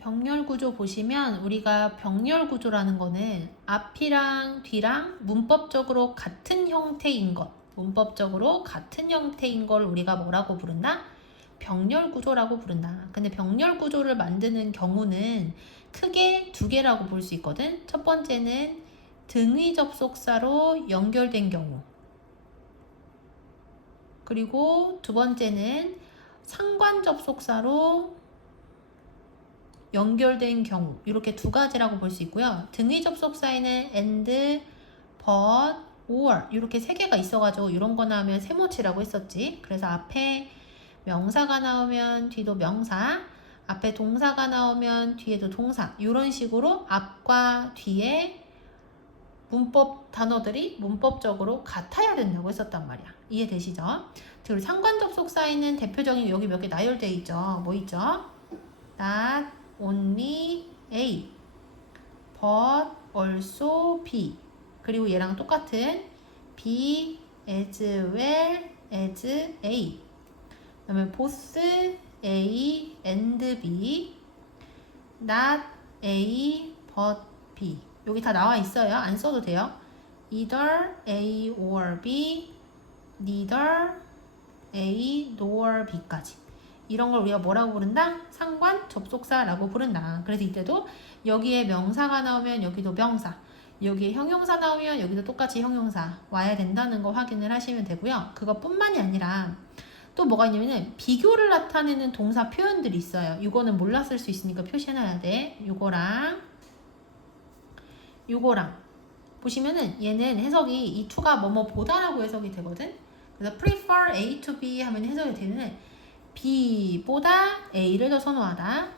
병렬 구조 보시면 우리가 병렬 구조라는 거는 앞이랑 뒤랑 문법적으로 같은 형태인 것, 문법적으로 같은 형태인 걸 우리가 뭐라고 부른다? 병렬 구조라고 부른다. 근데 병렬 구조를 만드는 경우는 크게 두 개라고 볼 수 있거든. 첫 번째는 등위 접속사로 연결된 경우. 그리고 두 번째는 상관 접속사로 연결된 경우, 이렇게 두 가지라고 볼 수 있고요. 등위 접속사에는 and, but, or 이렇게 세 개가 있어가지고 이런 거 나오면 세모치라고 했었지. 그래서 앞에 명사가 나오면 뒤도 명사, 앞에 동사가 나오면 뒤에도 동사, 이런 식으로 앞과 뒤에 문법 단어들이 문법적으로 같아야 된다고 했었단 말이야. 이해되시죠? 그리고 상관 접속사에는 대표적인 여기 몇 개 나열되어 있죠. 뭐 있죠? not, only, A, but, also, B. 그리고 얘랑 똑같은 B, as well as A. 그 다음에 both A and B, not A but B. 여기 다 나와 있어요. 안 써도 돼요. either A or B, neither A nor B까지. 이런 걸 우리가 뭐라고 부른다? 상관 접속사라고 부른다. 그래서 이때도 여기에 명사가 나오면 여기도 명사, 여기에 형용사 나오면 여기도 똑같이 형용사 와야 된다는 거 확인을 하시면 되고요. 그것뿐만이 아니라 또 뭐가 있냐면은 비교를 나타내는 동사 표현들이 있어요. 이거는 몰랐을 수 있으니까 표시해놔야 돼. 요거랑 보시면은 얘는 해석이 이 to가 뭐뭐 보다라고 해석이 되거든. 그래서 prefer A to B 하면 해석이 되는 B보다 A를 더 선호하다,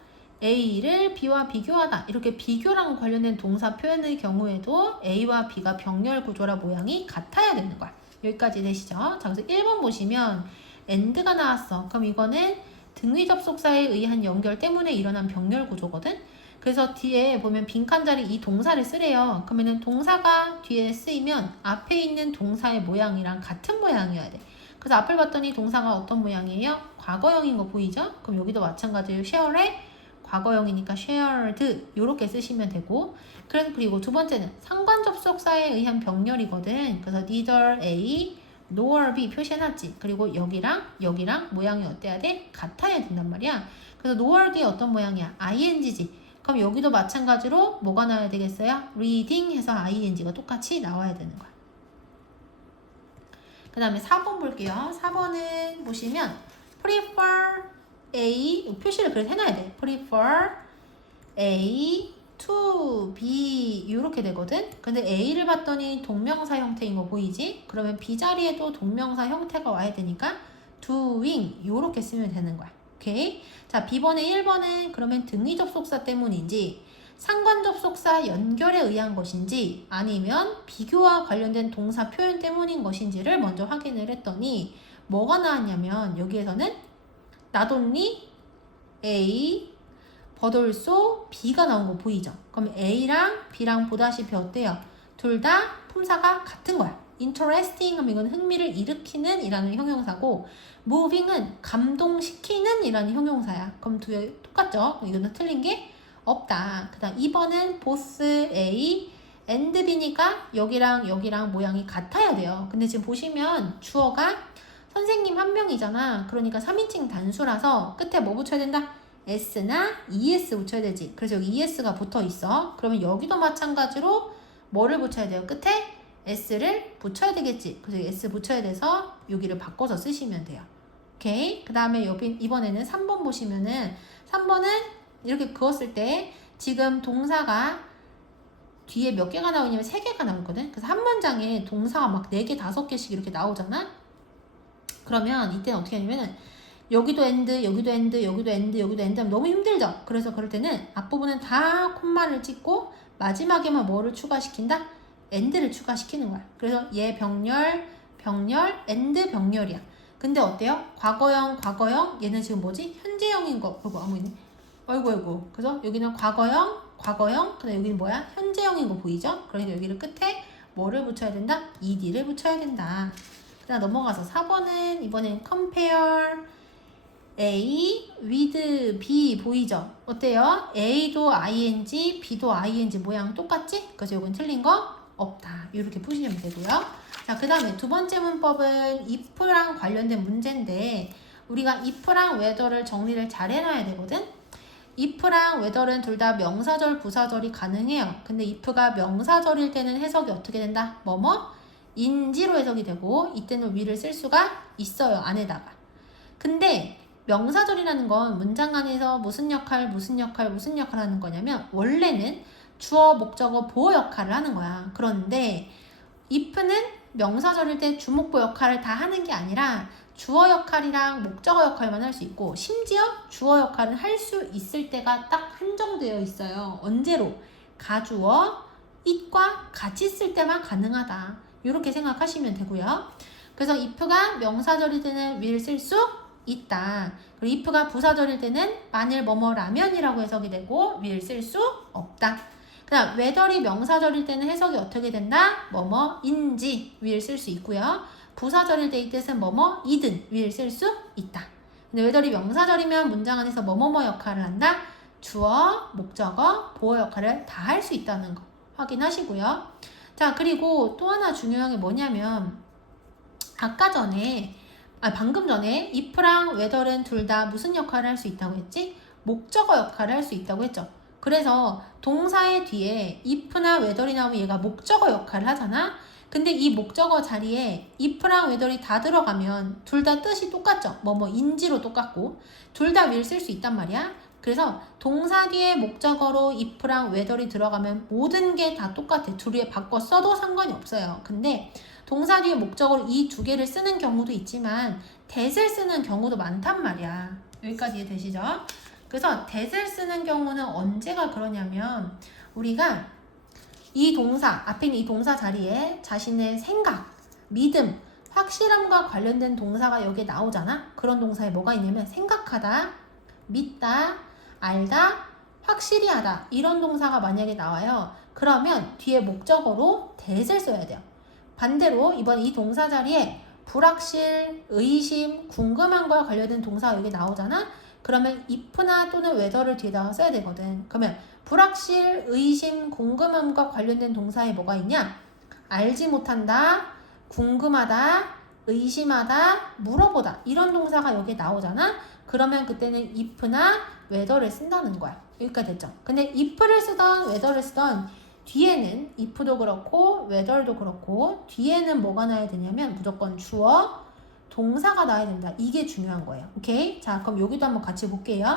A를 B와 비교하다, 이렇게 비교랑 관련된 동사 표현의 경우에도 A와 B가 병렬 구조라 모양이 같아야 되는 거야. 여기까지 되시죠? 자, 그래서 1번 보시면 and가 나왔어. 그럼 이거는 등위 접속사에 의한 연결 때문에 일어난 병렬 구조거든. 그래서 뒤에 보면 빈칸 자리 이 동사를 쓰래요. 그러면은 동사가 뒤에 쓰이면 앞에 있는 동사의 모양이랑 같은 모양이어야 돼. 그래서 앞을 봤더니 동사가 어떤 모양이에요? 과거형인 거 보이죠? 그럼 여기도 마찬가지로 share의 과거형이니까 shared 이렇게 쓰시면 되고, 그리고 두 번째는 상관 접속사에 의한 병렬이거든. 그래서 neither A nor B 표시해놨지. 그리고 여기랑 모양이 어때야 돼? 같아야 된단 말이야. 그래서 nor 뒤에 어떤 모양이야? ing지. 그럼 여기도 마찬가지로 뭐가 나와야 되겠어요? reading 해서 ing가 똑같이 나와야 되는 거야. 그 다음에 4번 볼게요. 4번은 보시면 prefer A, 표시를 그래서 해놔야 돼. prefer A to B 이렇게 되거든. 근데 A를 봤더니 동명사 형태인 거 보이지? 그러면 B 자리에도 동명사 형태가 와야 되니까 doing 이렇게 쓰면 되는 거야. 오케이? 자, B번에 1번은 그러면 등위 접속사 때문인지 상관 접속사 연결에 의한 것인지 아니면 비교와 관련된 동사 표현 때문인 것인지를 먼저 확인을 했더니 뭐가 나왔냐면 여기에서는 not only A but also B가 나온 거 보이죠? 그럼 A랑 B랑 보다시피 어때요? 둘 다 품사가 같은 거야. interesting 하면 이건 흥미를 일으키는 이라는 형용사고, moving은 감동시키는 이라는 형용사야. 그럼 두 개 똑같죠? 이거는 틀린 게 없다. 그 다음 2번은 both A and B니까 여기랑 모양이 같아야 돼요. 근데 지금 보시면 주어가 선생님 한 명이잖아. 그러니까 3인칭 단수라서 끝에 뭐 붙여야 된다? S나 ES 붙여야 되지. 그래서 여기 ES가 붙어 있어. 그러면 여기도 마찬가지로 뭐를 붙여야 돼요? 끝에 S를 붙여야 되겠지. 그래서 S 붙여야 돼서 여기를 바꿔서 쓰시면 돼요. 오케이. 그 다음에 이번에는 3번 보시면은 3번은 이렇게 그었을 때 지금 동사가 뒤에 몇 개가 나오냐면 3개가 나오거든. 그래서 한 문장에 동사가 막 4개, 5개씩 이렇게 나오잖아. 그러면 이때는 어떻게 하냐면은 여기도 and, 여기도 and, 여기도 and, 여기도 and 하면 너무 힘들죠? 그래서 그럴 때는 앞부분은 다 콤마를 찍고 마지막에만 뭐를 추가시킨다? and를 추가시키는 거야. 그래서 얘 병렬, and 병렬이야. 근데 어때요? 과거형, 얘는 지금 뭐지? 현재형인 거. 아무 있네. 아이고. 그래서 여기는 과거형, 근데 여기는 뭐야? 현재형인 거 보이죠? 그러니까 여기를 끝에 뭐를 붙여야 된다? ed를 붙여야 된다. 그 다음 넘어가서 4번은 이번엔 compare A with B 보이죠? 어때요? A도 ing, B도 ing 모양 똑같지? 그래서 이건 틀린 거 없다. 이렇게 푸시면 되고요. 자, 그 다음에 두 번째 문법은 if랑 관련된 문제인데 우리가 if랑 whether를 정리를 잘 해놔야 되거든? if랑 whether는 둘 다 명사절, 부사절이 가능해요. 근데 if가 명사절일 때는 해석이 어떻게 된다? 뭐뭐? 인지로 해석이 되고 이때는 will을 쓸 수가 있어요. 안에다가. 근데 명사절이라는 건 문장 안에서 무슨 역할 하는 거냐면 원래는 주어, 목적어, 보어 역할을 하는 거야. 그런데 if는 명사절일 때 주목보 역할을 다 하는 게 아니라 주어 역할이랑 목적어 역할만 할 수 있고 심지어 주어 역할은 할 수 있을 때가 딱 한정되어 있어요. 언제로? 가주어, it과 같이 쓸 때만 가능하다. 이렇게 생각하시면 되고요. 그래서 if가 명사절일 때는 will 쓸 수 있다. 그리고 if가 부사절일 때는 만일 뭐뭐라면이라고 해석이 되고 will 쓸 수 없다. 그 다음 whether이 명사절일 때는 해석이 어떻게 된다? 뭐뭐인지 will 쓸 수 있고요. 부사절일 때 이 뜻은 뭐뭐이든 will 쓸 수 있다. 근데 whether이 명사절이면 문장 안에서 뭐뭐뭐 역할을 한다? 주어, 목적어, 보어 역할을 다 할 수 있다는 거 확인하시고요. 자, 그리고 또 하나 중요한 게 뭐냐면 방금 전에 if랑 whether는 둘 다 무슨 역할을 할 수 있다고 했지? 목적어 역할을 할 수 있다고 했죠. 그래서 동사의 뒤에 if나 whether이 나오면 얘가 목적어 역할을 하잖아. 근데 이 목적어 자리에 if랑 whether이 다 들어가면 둘 다 뜻이 똑같죠. 인지로 똑같고 둘 다 will 쓸 수 있단 말이야. 그래서 동사 뒤에 목적어로 if랑 whether이 들어가면 모든 게 다 똑같아. 둘이 바꿔 써도 상관이 없어요. 근데 동사 뒤에 목적어로 이 두 개를 쓰는 경우도 있지만 that을 쓰는 경우도 많단 말이야. 여기까지 이해되시죠? 그래서 that을 쓰는 경우는 언제가 그러냐면 우리가 이 동사, 앞에 있는 이 동사 자리에 자신의 생각, 믿음, 확실함과 관련된 동사가 여기에 나오잖아? 그런 동사에 뭐가 있냐면 생각하다, 믿다, 알다, 확실히 하다 이런 동사가 만약에 나와요. 그러면 뒤에 목적어로 that을 써야 돼요. 반대로 이번 이 동사 자리에 불확실, 의심, 궁금함과 관련된 동사가 여기 나오잖아? 그러면 if나 또는 whether를 뒤에다가 써야 되거든. 그러면 불확실, 의심, 궁금함과 관련된 동사에 뭐가 있냐? 알지 못한다, 궁금하다, 의심하다, 물어보다 이런 동사가 여기에 나오잖아? 그러면 그때는 if나 whether를 쓴다는 거야. 여기까지 됐죠? 근데 if를 쓰던 whether를 쓰던 뒤에는 if도 그렇고 whether도 그렇고 뒤에는 뭐가 나야 되냐면 무조건 주어, 동사가 나야 된다. 이게 중요한 거예요. 오케이? 자, 그럼 여기도 한번 같이 볼게요.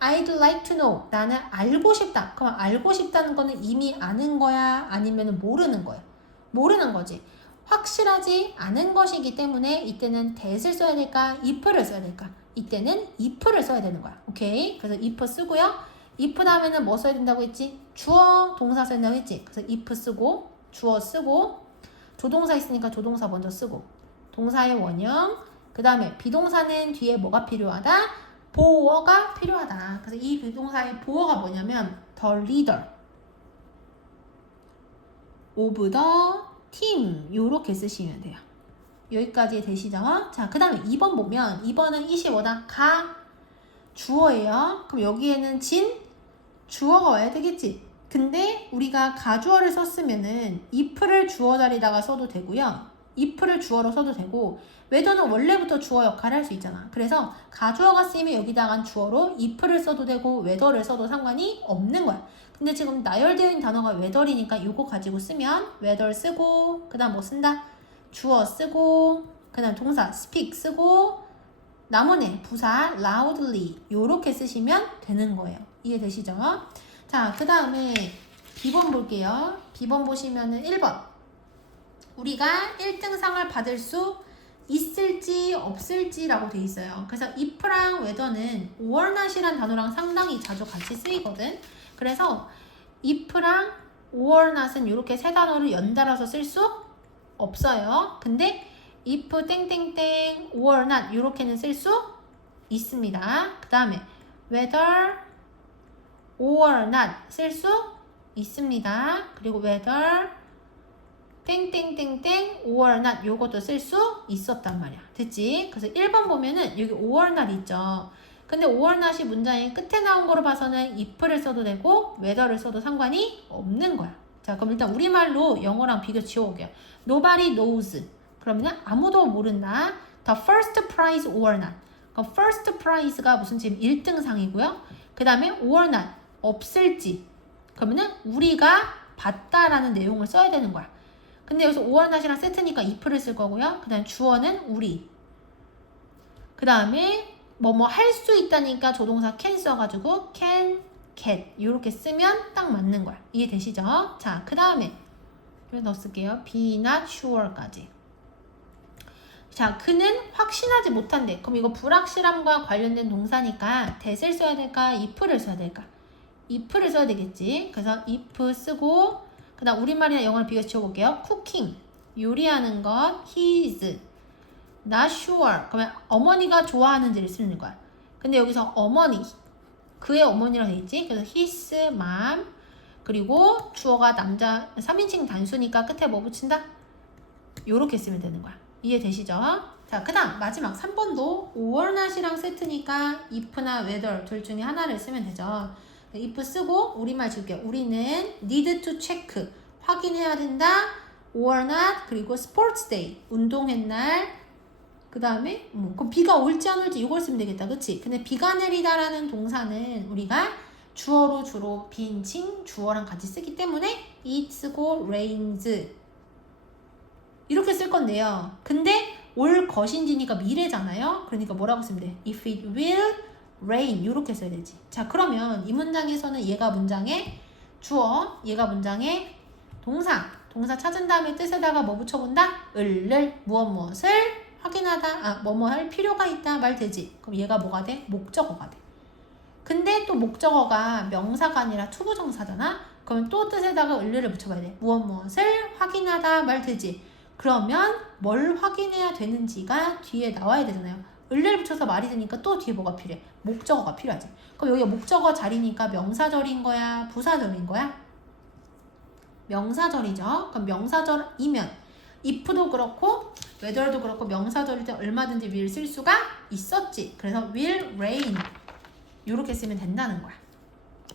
I'd like to know. 나는 알고 싶다. 그럼 알고 싶다는 거는 이미 아는 거야? 아니면 모르는 거야? 모르는 거지. 확실하지 않은 것이기 때문에 이때는 that을 써야 될까? if를 써야 될까? 이때는 if를 써야 되는 거야. 오케이? 그래서 if 쓰고요. if 다음에는 뭐 써야 된다고 했지? 주어, 동사 써야 된다고 했지? 그래서 if 쓰고 주어 쓰고 조동사 있으니까 조동사 먼저 쓰고 동사의 원형 그 다음에 비동사는 뒤에 뭐가 필요하다? 보어가 필요하다. 그래서 이 비동사의 보어가 뭐냐면 the leader of the team 요렇게 쓰시면 돼요. 여기까지 되시죠? 자, 그 다음에 2번 보면 2번은 25다. 가 주어예요. 그럼 여기에는 진 주어가 와야 되겠지. 근데 우리가 가주어를 썼으면은 if를 주어 자리다가 써도 되고요. if를 주어로 써도 되고 whether는 원래부터 주어 역할을 할 수 있잖아. 그래서 가주어가 쓰이면 여기다가 주어로 if를 써도 되고 whether를 써도 상관이 없는 거야. 근데 지금 나열되어 있는 단어가 whether이니까 이거 가지고 쓰면 whether 쓰고 그 다음 뭐 쓴다? 주어 쓰고 그 다음 동사 speak 쓰고 나머지 부사 loudly 요렇게 쓰시면 되는 거예요. 이해되시죠? 자, 그 다음에 B번 볼게요. B번 보시면은 1번 우리가 1등상을 받을 수 있을지 없을지라고 돼 있어요. 그래서 if랑 whether는 or not이란 단어랑 상당히 자주 같이 쓰이거든. 그래서 if랑 or not은 이렇게 세 단어를 연달아서 쓸 수 없어요. 근데 if 땡땡땡 or not 이렇게는 쓸 수 있습니다. 그 다음에 whether or not 쓸 수 있습니다. 그리고 whether 땡땡땡땡 or not 요것도 쓸 수 있었단 말이야. 됐지? 그래서 1번 보면은 여기 or not 있죠. 근데 or not이 문장의 끝에 나온 거로 봐서는 if를 써도 되고 whether를 써도 상관이 없는 거야. 자, 그럼 일단 우리말로 영어랑 비교 지어오게요. Nobody knows. 그러면 아무도 모른다. The first prize or not. 그럼 first prize가 무슨 지금 1등상이고요. 그 다음에 or not. 없을지. 그러면은 우리가 봤다라는 내용을 써야 되는 거야. 근데 여기서 or not이랑 세트니까 if를 쓸 거고요. 그 다음에 주어는 우리. 그 다음에 뭐뭐 할 수 있다니까 조동사 can 써가지고 can, get 이렇게 쓰면 딱 맞는 거야. 이해되시죠? 자, 그 다음에 이거 넣을게요. be not sure까지. 자, 그는 확신하지 못한대. 그럼 이거 불확실함과 관련된 동사니까 that을 써야 될까? if를 써야 될까? if를 써야 되겠지. 그래서 if 쓰고 그 다음 우리말이나 영어를 비교해서 지워볼게요. cooking 요리하는 것 he is not sure. 그러면 어머니가 좋아하는지를 쓰는 거야. 근데 여기서 어머니, 그의 어머니라고 돼 있지. 그래서 his mom. 그리고 주어가 남자 3인칭 단수니까 끝에 뭐 붙인다? 요렇게 쓰면 되는 거야. 이해되시죠? 자, 그 다음 마지막 3번도 or not이랑 세트니까 if나 whether 둘 중에 하나를 쓰면 되죠. if 쓰고 우리말 지울게요. 우리는 need to check 확인해야 된다. or not 그리고 sports day 운동회 날 그 다음에 그럼 비가 올지 안 올지 이걸 쓰면 되겠다. 그치? 근데 비가 내리다라는 동사는 우리가 주어로 주로 빈칭 주어랑 같이 쓰기 때문에 it 쓰고 rains 이렇게 쓸 건데요. 근데 올 것인지니까 미래잖아요. 그러니까 뭐라고 쓰면 돼? If it will rain 이렇게 써야 되지. 자, 그러면 이 문장에서는 얘가 문장의 주어, 얘가 문장의 동사 찾은 다음에 뜻에다가 뭐 붙여본다? 을을 무엇을 확인하다, 뭐뭐 할 필요가 있다 말 되지. 그럼 얘가 뭐가 돼? 목적어가 돼. 근데 또 목적어가 명사가 아니라 투부정사잖아. 그러면 또 뜻에다가 을을 붙여봐야 돼. 무엇을 확인하다 말 되지. 그러면 뭘 확인해야 되는지가 뒤에 나와야 되잖아요. 을을 붙여서 말이 되니까 또 뒤에 뭐가 필요해? 목적어가 필요하지. 그럼 여기가 목적어 자리니까 명사절인 거야? 부사절인 거야? 명사절이죠. 그럼 명사절이면 if도 그렇고 whether도 그렇고 명사절일 때 얼마든지 will 쓸 수가 있었지. 그래서 will rain 이렇게 쓰면 된다는 거야.